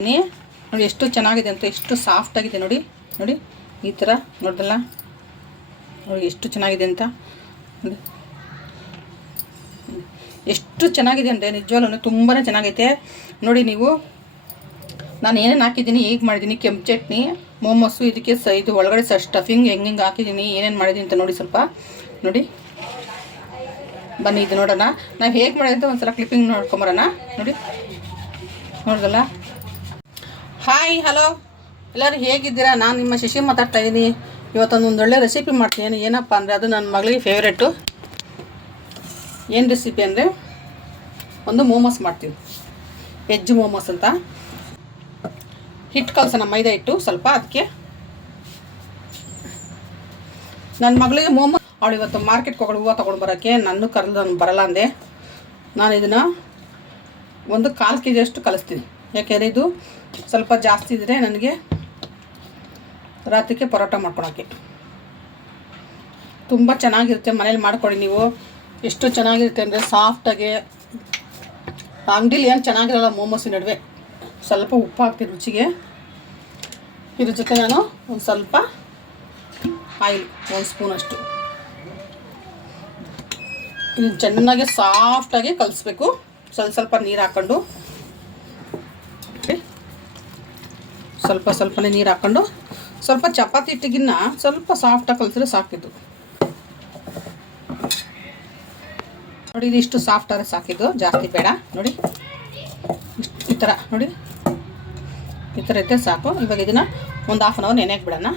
ನೋಡಿ ಎಷ್ಟು ಚೆನ್ನಾಗಿದೆ ಅಂತ, ಎಷ್ಟು ಸಾಫ್ಟ್ ಆಗಿದೆ ನೋಡಿ. ನೋಡಿ, ಈ ಥರ ನೋಡ್ದಲ್ಲ? ನೋಡಿ ಎಷ್ಟು ಚೆನ್ನಾಗಿದೆ ಅಂತ. ಎಷ್ಟು ಚೆನ್ನಾಗಿದೆ ಅಂದರೆ ನಿಜವಾಗ್ಲೂ ತುಂಬಾ ಚೆನ್ನಾಗೈತೆ. ನೋಡಿ ನೀವು, ನಾನು ಏನೇನು ಹಾಕಿದ್ದೀನಿ, ಹೇಗೆ ಮಾಡಿದ್ದೀನಿ, ಕೆಂಪು ಚಟ್ನಿ, ಮೋಮೋಸು, ಇದಕ್ಕೆ ಸ, ಇದು ಒಳಗಡೆ ಸ ಸ್ಟಫಿಂಗ್ ಹೆಂಗೆ ಹೆಂಗೆ ಹಾಕಿದ್ದೀನಿ, ಏನೇನು ಮಾಡಿದ್ದೀನಿ ಅಂತ ನೋಡಿ ಸ್ವಲ್ಪ. ನೋಡಿ. ಬನ್ನಿ, ಇದು ನೋಡೋಣ. ನಾವು ಹೇಗೆ ಮಾಡಿದಂತ ಒಂದು ಸಲ ಕ್ಲಿಪ್ಪಿಂಗ್ ನೋಡ್ಕೊಂಬರೋಣ ನೋಡಿ. ನೋಡ್ದಲ್ಲ? ಹಾಯ್ ಹಲೋ ಎಲ್ಲರೂ ಹೇಗಿದ್ದೀರಾ? ನಾನು ನಿಮ್ಮ ಶಶಿ ಮಾತಾಡ್ತಾ ಇದ್ದೀನಿ ಇವತ್ತೊಂದು ಒಂದು ಒಳ್ಳೆ ರೆಸಿಪಿ ಮಾಡ್ತೀನಿ. ಏನಪ್ಪ ಅಂದರೆ ಅದು ನನ್ನ ಮಗಳಿಗೆ ಫೇವ್ರೇಟು ಏನು ರೆಸಿಪಿ ಅಂದರೆ? ಒಂದು ಮೋಮೋಸ್ ಮಾಡ್ತೀವಿ. ವೆಜ್ ಮೋಮೋಸ್ ಅಂತ. ಹಿಟ್ಟು ಕಲಸೋಣ, ಮೈದಾ ಹಿಟ್ಟು ಸ್ವಲ್ಪ ಅದಕ್ಕೆ ನನ್ನ ಮಗಳಿಗೆ ಮೋಮೋಸ್ ಅವಳು ಇವತ್ತು ಮಾರ್ಕೆಟ್ಗೆ ಹೋಗೋಳು, ಹೂವು ತೊಗೊಂಡು ಬರೋಕ್ಕೆ. ನನ್ನ ಕರೆದು ನಾನು ಬರಲ್ಲ ಅಂದೆ. ನಾನು ಇದನ್ನು ಒಂದು ಕಾಲು ಕೆ ಜಿಯಷ್ಟು ಕಲಿಸ್ತೀನಿ. ಯಾಕೆಂದರೆ ಇದು? ಸ್ವಲ್ಪ ಜಾಸ್ತಿ ಇದ್ದರೆ ನನಗೆ ರಾತ್ರಿಗೆ ಪರೋಟ ಮಾಡ್ಕೊಳಕ್ಕೆ. ತುಂಬ ಚೆನ್ನಾಗಿರುತ್ತೆ ಮನೇಲಿ ಮಾಡ್ಕೊಳ್ಳಿ ನೀವು. ಎಷ್ಟು ಚೆನ್ನಾಗಿರುತ್ತೆ ಅಂದರೆ ಸಾಫ್ಟಾಗಿ ಅಂಗಡಿಲಿ ಏನು ಚೆನ್ನಾಗಿರಲ್ಲ ಮೋಮೋಸ್ ನಡುವೆ. ಸ್ವಲ್ಪ ಉಪ್ಪು ಹಾಕ್ತೀನಿ ರುಚಿಗೆ. ಇದ್ರ ಜೊತೆ ನಾನು ಒಂದು ಸ್ವಲ್ಪ ಆಯಿಲ್, ಒಂದು ಸ್ಪೂನಷ್ಟು ಇದನ್ನು ಚೆನ್ನಾಗಿ ಸಾಫ್ಟಾಗಿ ಕಲಿಸ್ಬೇಕು. ಸ್ವಲ್ಪ ಸ್ವಲ್ಪ ನೀರು ಹಾಕ್ಕೊಂಡು ಸ್ವಲ್ಪ ಸ್ವಲ್ಪನೇ ನೀರು ಹಾಕ್ಕೊಂಡು ಸ್ವಲ್ಪ ಚಪಾತಿ ಹಿಟ್ಟಿಗಿನ್ನ ಸ್ವಲ್ಪ ಸಾಫ್ಟಾಗಿ ಕಲಿಸಿದ್ರೆ ಸಾಕಿದ್ದು. ನೋಡಿ ಇದಿಷ್ಟು ಸಾಫ್ಟಾದ್ರೆ ಸಾಕಿದ್ದು. ಜಾಸ್ತಿ ಬೇಡ. ನೋಡಿ ಈ ಥರ ನೋಡಿ. ಈ ಥರ ಇದ್ದರೆ ಸಾಕು. ಇವಾಗ ಇದನ್ನು ಒಂದು ಹಾಫ್ ಆನ್ ಅವರ್ ನೆನೆಯಕ್ಕೆ ಬಿಡೋಣ.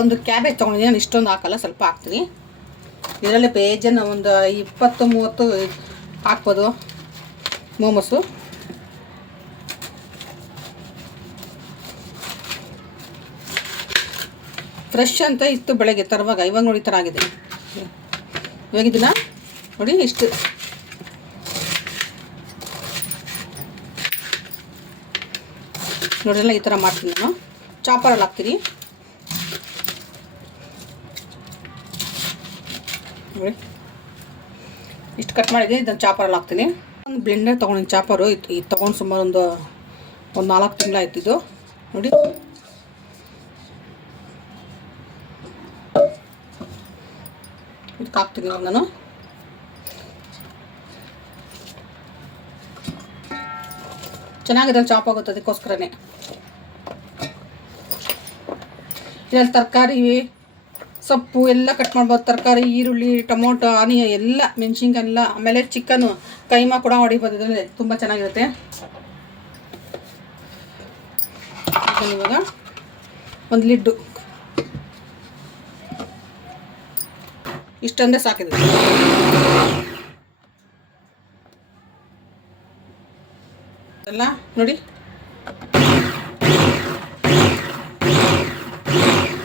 ಒಂದು ಕ್ಯಾಬೇಜ್ ತೊಗೊಂಡಿದ್ದೀನಿ ನಾನು ಇಷ್ಟೊಂದು ಹಾಕಲ್ಲ, ಸ್ವಲ್ಪ ಹಾಕ್ತೀನಿ. ಇದರಲ್ಲಿ ಬೇಜನ್ನು ಒಂದು ಇಪ್ಪತ್ತು, ಮೂವತ್ತು ಹಾಕ್ಬೋದು. ಮೋಮೋಸು. ಫ್ರೆಶ್ ಅಂತ ಇತ್ತು ಬೆಳಗ್ಗೆ, ತರುವಾಗ, ಇವಾಗ ನೋಡಿ ಥರ ಆಗಿದೆ. ಇದನ್ನು ನೋಡಿ ಇಷ್ಟು. ನೋಡಿರಲ್ಲ ಈ ಥರ ಮಾಡ್ತೀನಿ ನಾನು. ಚಾಪರಲ್ಲಿ ಹಾಕ್ತೀನಿ. ನೋಡಿ. ಇಷ್ಟು ಕಟ್ ಮಾಡಿದ್ದೀನಿ, ಇದನ್ನು ಚಾಪರಲ್ಲಿ ಹಾಕ್ತೀನಿ. ಒಂದು ಬ್ಲೆಂಡರ್ ತೊಗೊಂಡಿನಿ ಚಾಪರು ಇತ್ತು ಇದು ತೊಗೊಂಡು ಸುಮಾರು ಒಂದು ಒಂದು ನಾಲ್ಕು ತಿಂಗಳಾಯ್ತು ಇದು. ನೋಡಿ. ಇದಕ್ಕೆ ಹಾಕ್ತೀನಿ ನಾನು. ಚೆನ್ನಾಗಿದೆ ಚಾಪ್ ಆಗುತ್ತೆ ಅದಕ್ಕೋಸ್ಕರನೇ. ಇದರಲ್ಲಿ ತರಕಾರಿ, ಸೊಪ್ಪು ಎಲ್ಲ ಕಟ್ ಮಾಡ್ಬೋದು. ತರಕಾರಿ, ಈರುಳ್ಳಿ, ಟೊಮೊಟೊ ಆನಿಯ ಎಲ್ಲ, ಮೆಣಸಿನ್ಕಾಯಿ ಎಲ್ಲ, ಆಮೇಲೆ ಚಿಕನು ಕೈಮಾ ಕೂಡ ಹೊಡಿಬೋದು ಇದರಲ್ಲಿ. ತುಂಬ ಚೆನ್ನಾಗಿರುತ್ತೆ. ಇವಾಗ ಒಂದು ಲಿಡ್ಡು. ಇಷ್ಟಂದ್ರೆ ಸಾಕಿದೆ ಅಲ್ಲ ನೋಡಿ.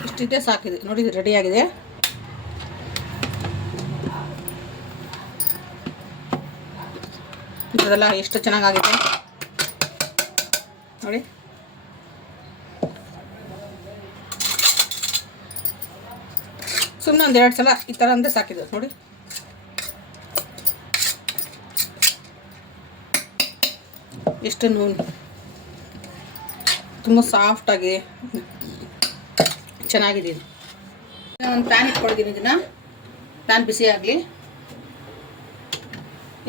ಇಷ್ಟಿದೆ ಸಾಕಿದೆ. ನೋಡಿ ರೆಡಿಯಾಗಿದೆ ಇದೆಲ್ಲ ಎಷ್ಟು ಚೆನ್ನಾಗಾಗಿದೆ. ನೋಡಿ. ಒಂದು ಎರಡು ಸಲ ಈ ಥರ ಅಂದರೆ ಸಾಕಿದೆ ನೋಡಿ. ಎಷ್ಟು ನೂನು. ತುಂಬ ಸಾಫ್ಟಾಗಿ ಚೆನ್ನಾಗಿದೆ ಇದು. ಒಂದು ಪ್ಯಾನ್ ಇಟ್ಕೊಳ್ತೀನಿ ಇದನ್ನು. ಪ್ಯಾನ್ ಬಿಸಿ ಆಗಲಿ.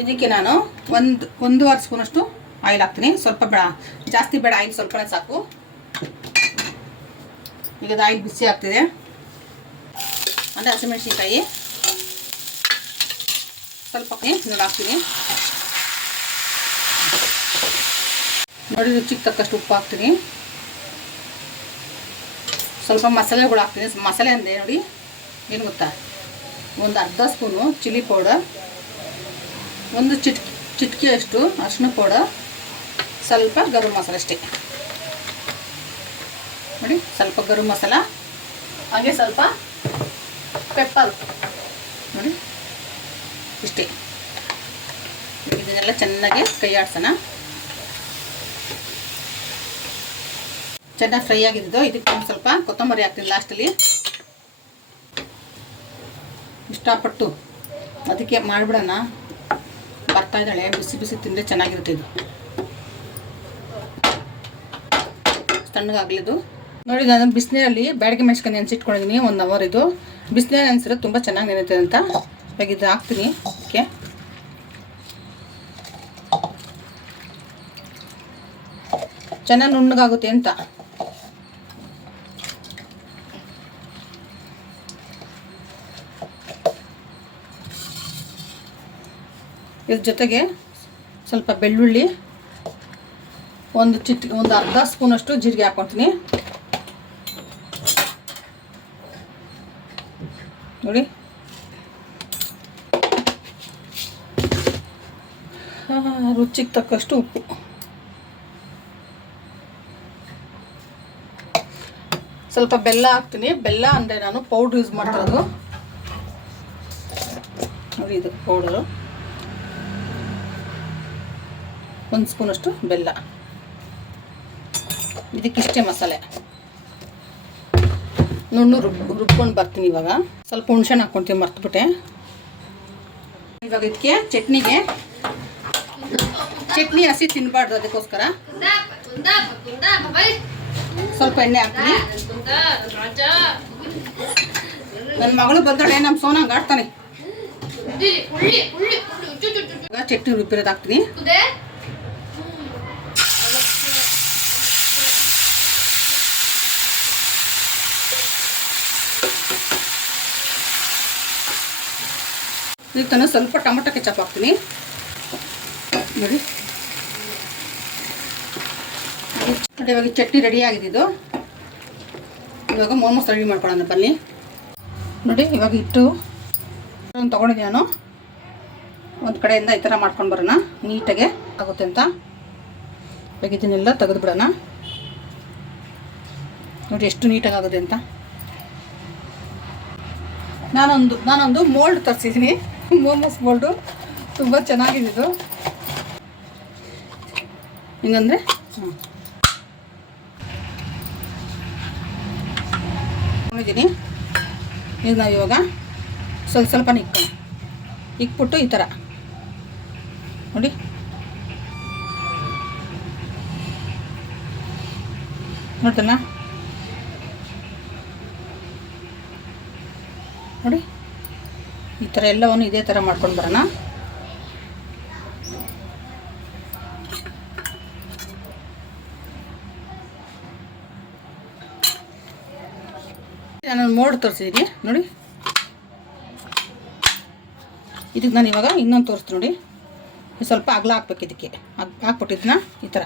ಇದಕ್ಕೆ ನಾನು ಒಂದು, ಒಂದೂವರೆ ಸ್ಪೂನಷ್ಟು ಆಯಿಲ್ ಹಾಕ್ತೀನಿ. ಸ್ವಲ್ಪ ಬೇಡ, ಜಾಸ್ತಿ ಬೇಡ ಆಯಿಲ್ ಸ್ವಲ್ಪನೇ ಸಾಕು. ಈಗ ಆಯಿಲ್ ಬಿಸಿ ಆಗ್ತಿದೆ. ಅಂದರೆ ಹಸಿಮೆಣಸಿನ್ಕಾಯಿ. ಸ್ವಲ್ಪ ಹಾಕ್ತೀನಿ. ನೋಡಿ, ರುಚಿಗೆ ತಕ್ಕಷ್ಟು ಉಪ್ಪು ಹಾಕ್ತೀನಿ. ಸ್ವಲ್ಪ ಮಸಾಲೆಗಳು ಹಾಕ್ತೀನಿ. ಮಸಾಲೆ ಅಂದೆ ನೋಡಿ, ಏನು ಗೊತ್ತಾ? ಒಂದು ಅರ್ಧ ಸ್ಪೂನು ಚಿಲ್ಲಿ ಪೌಡರ್, ಒಂದು ಚಿಟ್, ಚಿಟಿಕೆಯಷ್ಟು ಅರಿಶಿನ ಪೌಡರ್, ಸ್ವಲ್ಪ ಗರಂ ಮಸಾಲೆ ಅಷ್ಟೇ. ನೋಡಿ, ಸ್ವಲ್ಪ ಗರಂ ಮಸಾಲ, ಹಾಗೆ ಸ್ವಲ್ಪ ಪೆಪ್ಪರ್. ನೋಡಿ. ಇಷ್ಟೇ. ಇದನ್ನೆಲ್ಲ ಚೆನ್ನಾಗಿ ಕೈ ಆಡ್ಸೋಣ. ಚೆನ್ನಾಗಿ ಫ್ರೈ ಆಗಿದ್ದು ಇದಕ್ಕೆ ಒಂದು ಸ್ವಲ್ಪ ಕೊತ್ತಂಬರಿ ಹಾಕ್ತೀನಿ ಲಾಸ್ಟಲ್ಲಿ. ಇಷ್ಟಪಟ್ಟು. ಅದಕ್ಕೆ ಮಾಡಿಬಿಡೋಣ. ಬರ್ತಾ ಇದ್ದಾಳೆ, ಬಿಸಿ ಬಿಸಿ ತಿಂದರೆ ಚೆನ್ನಾಗಿರುತ್ತೆ ಇದು. ತಣ್ಣಗಾಗಲಿದ್ದು. ನೋಡಿ, ನಾನು ಬಿಸಿನೀರಲ್ಲಿ ಬ್ಯಾಡಿಗೆ ಮೆಣಸ್ಕೊಂಡು ನೆನೆಸಿಟ್ಕೊಂಡಿದ್ದೀನಿ ಒಂದು ಅವರ್ ಇದು. ಬಿಸಿನೀರು ನೆನೆಸಿದ್ರೆ ತುಂಬ ಚೆನ್ನಾಗಿ ನೆನೆತೆ ಅಂತ. ಇವಾಗ ಇದು ಹಾಕ್ತೀನಿ. ಓಕೆ. ಚೆನ್ನಾಗಿ ನುಣ್ಣಗಾಗುತ್ತೆ ಅಂತ. ಇದ್ರ ಜೊತೆಗೆ ಸ್ವಲ್ಪ ಬೆಳ್ಳುಳ್ಳಿ, ಒಂದು ಚಿಟ್, ಒಂದು ಅರ್ಧ ಸ್ಪೂನಷ್ಟು ಜೀರಿಗೆ ಹಾಕ್ಕೊತೀನಿ ನೋಡಿ. ರುಚಿಗೆ ತಕ್ಕಷ್ಟು ಉಪ್ಪು. ಸ್ವಲ್ಪ ಬೆಲ್ಲ ಹಾಕ್ತೀನಿ. ಬೆಲ್ಲ ಅಂದರೆ ನಾನು ಪೌಡ್ರ್ ಯೂಸ್ ಮಾಡ್ತಿರೋದು. ನೋಡಿ ಇದು ಪೌಡರು ಒಂದು ಸ್ಪೂನಷ್ಟು ಬೆಲ್ಲ. ಇದಕ್ಕಿಷ್ಟೇ ಮಸಾಲೆ. ನುಣ್ಣು ರುಬ್ ರುಬ್ಕೊಂಡು ಬರ್ತೀನಿ ಇವಾಗ. ಸ್ವಲ್ಪ ಹುಣ್ಸೆಣ್ಣು ಹಾಕ್ಕೊಂತೀನಿ ಮರ್ತುಬಿಟ್ಟೆ. ಇವಾಗ ಇದಕ್ಕೆ ಚಟ್ನಿಗೆ ಚಟ್ನಿ ಹಸಿ ತಿನ್ನಬಾರ್ದು ಅದಕ್ಕೋಸ್ಕರ. ಸ್ವಲ್ಪ ಎಣ್ಣೆ ಹಾಕ್ತೀನಿ. ನನ್ನ ಮಗಳು ಬಂದಳೆ ನಮ್ಮ ಸೋನಂಗೆ ಆಡ್ತಾನೆ. ಚಟ್ನಿ ರುಬ್ಬಿರೋದು ಹಾಕ್ತೀನಿ. ಈಗ ತಾನು ಸ್ವಲ್ಪ ಟೊಮೊಟೊ ಕೆಚಪ್ ಹಾಕ್ತೀನಿ. ನೋಡಿ. ಇವಾಗ ಚಟ್ನಿ ರೆಡಿ ಇದು. ಇವಾಗ ಮೋಮೋಸ್ ರೆಡಿ ಮಾಡ್ಕೊಳ್ಳೋಣ, ಬನ್ನಿ. ನೋಡಿ, ಇವಾಗ ಇಟ್ಟು ಒಂದು ತೊಗೊಂಡಿದ್ದೀನಿ ನಾನು. ಒಂದು ಕಡೆಯಿಂದ ಈ ಥರ ಮಾಡ್ಕೊಂಡು ಬರೋಣ, ನೀಟಾಗೆ ಆಗುತ್ತೆ ಅಂತ. ಇವಾಗ ಇದನ್ನೆಲ್ಲ ತೆಗೆದು ಬಿಡೋಣ ನೋಡಿ, ಎಷ್ಟು ನೀಟಾಗಿ ಆಗುತ್ತೆ ಅಂತ. ನಾನೊಂದು ನಾನೊಂದು ಮೋಲ್ಡ್ ತರಿಸಿದ್ದೀನಿ. ಮೋಮೋಸ್ ಬೋಲ್ಡು. ತುಂಬ ಚೆನ್ನಾಗಿದ್ದು. ಹಿಂಗಂದ್ರೆ? ಹ್ಞೂ ನೋಡಿದ್ದೀನಿ ಈಗ ನಾವು ಇವಾಗ ಸ್ವಲ್ಪ ಸ್ವಲ್ಪ ಇಕ್ಕೋಣ ಇಕ್ಬಿಟ್ಟು ಈ ಥರ ನೋಡಿ. ನೋಡ್ತಲ್ಲ ನೋಡಿ. ಈ ಥರ ಎಲ್ಲವನ್ನು ಇದೇ ಥರ ಮಾಡ್ಕೊಂಡು ಬರೋಣ. ನಾನು ಮೋಡ್ ತೋರಿಸಿದ್ದೀನಿ, ನೋಡಿ. ಇದಕ್ಕೆ ನಾನು ಇವಾಗ ಇನ್ನೊಂದು ತೋರಿಸ್ತೀನಿ, ನೋಡಿ. ಸ್ವಲ್ಪ ಅಗಲ ಹಾಕ್ಬೇಕು ಇದಕ್ಕೆ. ಅದು ಹಾಕ್ಬಿಟ್ಟಿದ್ನ ಈ ಥರ.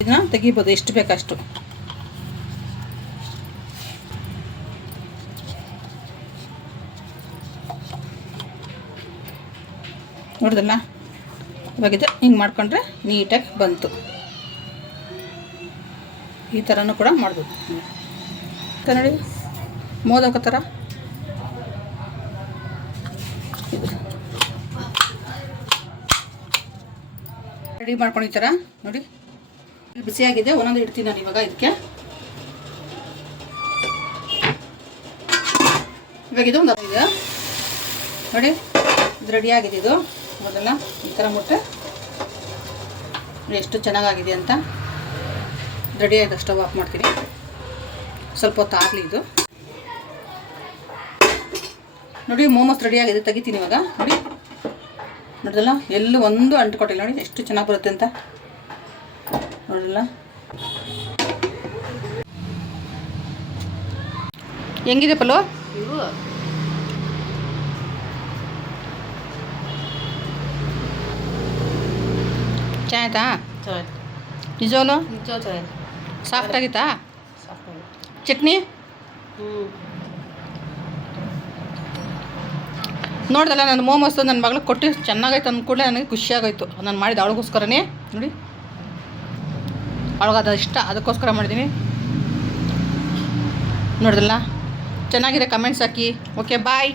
ಇದನ್ನ ತೆಗಿಬೋದು, ಎಷ್ಟು ಬೇಕಷ್ಟು. ನೋಡಿದಲ್ಲ ಇದು ಹಿಂಗೆ ಮಾಡ್ಕೊಂಡ್ರೆ ನೀಟಾಗಿ ಬಂತು. ಈ ಥರನೂ ಕೂಡ ಮಾಡ್ಬೋದು. ನೋಡಿ ಮೋದಕ ಥರ? ರೆಡಿ ಮಾಡ್ಕೊಂಡು ಈ ಥರ, ನೋಡಿ. ಬಿಸಿಯಾಗಿದೆ, ಒಂದೊಂದು ಇಡ್ತೀನಿ ನಾನು ಇವಾಗ ಇದಕ್ಕೆ. ಇವಾಗ ಇದು. ಒಂದು ನೋಡಿ, ಇದು ರೆಡಿಯಾಗಿದೆ ಇದು. ಮೊದಲ ಈ ಥರ ಮುಟ್ಟೆ ಎಷ್ಟು ಚೆನ್ನಾಗಾಗಿದೆ ಅಂತ. ಆಗಿದೆ ಸ್ಟವ್ ಆಫ್ ಮಾಡ್ತೀನಿ. ಸ್ವಲ್ಪ ಹೊತ್ತು ಆಗಲಿ ಇದು. ನೋಡಿ, ಮೋಮೋಸ್ ರೆಡಿ ಆಗಿದೆ, ತೆಗಿತೀನಿ ಇವಾಗ. ನೋಡಿ. ನೋಡಿದಲ್ಲ, ಎಲ್ಲೂ ಒಂದು ಅಂಟ್ಕೊಟ್ಟಿಲ್ಲ. ನೋಡಿ, ಎಷ್ಟು ಚೆನ್ನಾಗಿ ಬರುತ್ತೆ ಅಂತ. ನೋಡಿಲ್ಲ ಹೆಂಗಿದೆ ಪಲ್ಲು? ಚಾ ಆಯ್ತಾ ನಿಜವಲ್ಲ ಸಾಫ್ಟ್ ಆಗಿತ್ತಾ? ಚಟ್ನಿ? ನೋಡ್ದಲ್ಲ ನನ್ನ ಮೋಮೋಸ್ ನನ್ನ ಮಗಳಿಗೆ ಕೊಟ್ಟು ಚೆನ್ನಾಗೈತೆ ಅಂದ್ಕೂಡಲೇ ನನಗೆ ಖುಷಿಯಾಗೋಯ್ತು. ನಾನು ಮಾಡಿದ ಅವಳಿಗೋಸ್ಕರನೇ. ನೋಡಿ. ಅವಳಿಗೆ ಅದು ಇಷ್ಟ ಅದಕ್ಕೋಸ್ಕರ ಮಾಡಿದ್ದೀನಿ ನೋಡ್ದಲ್ಲ? ಚೆನ್ನಾಗಿದೆ ಕಮೆಂಟ್ಸ್ ಹಾಕಿ. Okay bye